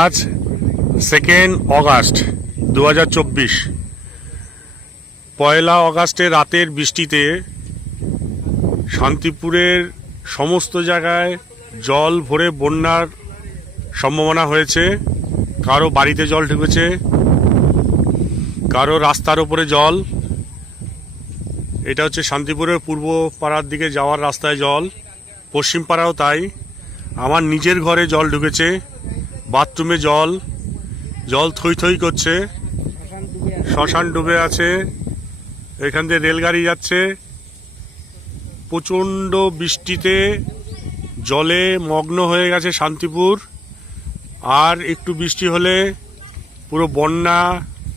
আজ second August দু হাজার চব্বিশ। পয়লা অগাস্টে রাতের বৃষ্টিতে শান্তিপুরের সমস্ত জায়গায় জল ভরে বন্যার সম্ভাবনা হয়েছে। কারও বাড়িতে জল ঢুকেছে, কারও রাস্তার ওপরে জল। এটা হচ্ছে শান্তিপুরের পূর্ব পাড়ার দিকে যাওয়ার রাস্তায় জল, পশ্চিম পাড়াও তাই। আমার নিজের ঘরে জল ঢুকেছে, বাথরুমে জল জল থই থই করছে, শ্মশান ডুবে আছে, এখান দিয়ে রেলগাড়ি যাচ্ছে, প্রচণ্ড বৃষ্টিতে জলে মগ্ন হয়ে গেছে শান্তিপুর, আর একটু বৃষ্টি হলে পুরো বন্যা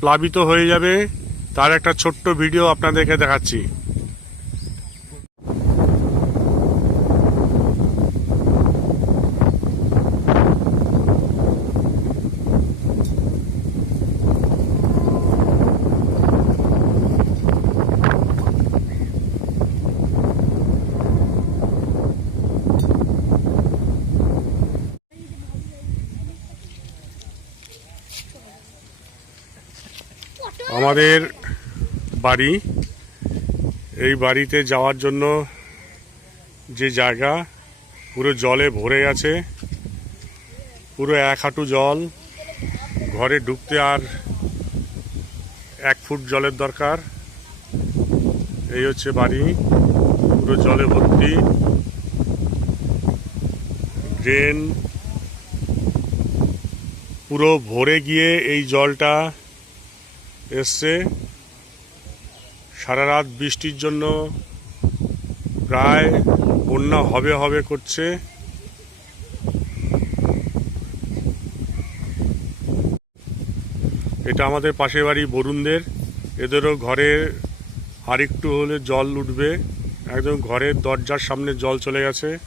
প্লাবিত হয়ে যাবে, তার একটা ছোট্ট ভিডিও আপনাদেরকে দেখাচ্ছি। আমাদের বাড়ি, এই বাড়িতে যাওয়ার জন্য যে জায়গা, পুরো জলে ভরে গেছে, পুরো এক হাঁটু জল, ঘরে ঢুকতে আর এক ফুট জলের দরকার। এই হচ্ছে বাড়ি, পুরো জলে ভর্তি। ড্রেন পুরো ভরে গিয়ে এই জলটা এসছে। সারা রাত বৃষ্টির জন্য প্রায় বন্যা হবে হবে করছে। এটা আমাদের পাশের বাড়ি বরুণদের। এদেরও ঘরে আর একটু হলে জল উঠবে। একদম ঘরের দরজার সামনে জল চলে গেছে।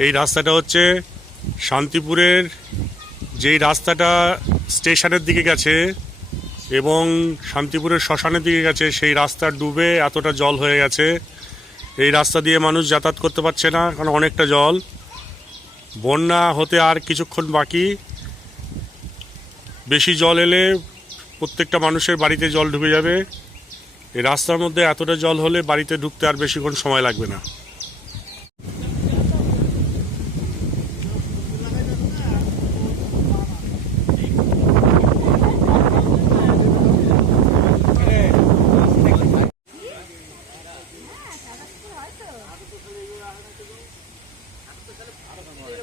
এই রাস্তাটা হচ্ছে শান্তিপুরের, যেই রাস্তাটা স্টেশনের দিকে গেছে এবং শান্তিপুরের শ্মশানের দিকে গেছে, সেই রাস্তা ডুবে এতটা জল হয়ে গেছে। এই রাস্তা দিয়ে মানুষ যাতায়াত করতে পারছে না, কারণ অনেকটা জল। বন্যা হতে আর কিছুক্ষণ বাকি। বেশি জল এলে প্রত্যেকটা মানুষের বাড়িতে জল ঢুকে যাবে। এই রাস্তার মধ্যে এতটা জল হলে বাড়িতে ঢুকতে আর বেশিক্ষণ সময় লাগবে না। তাহলে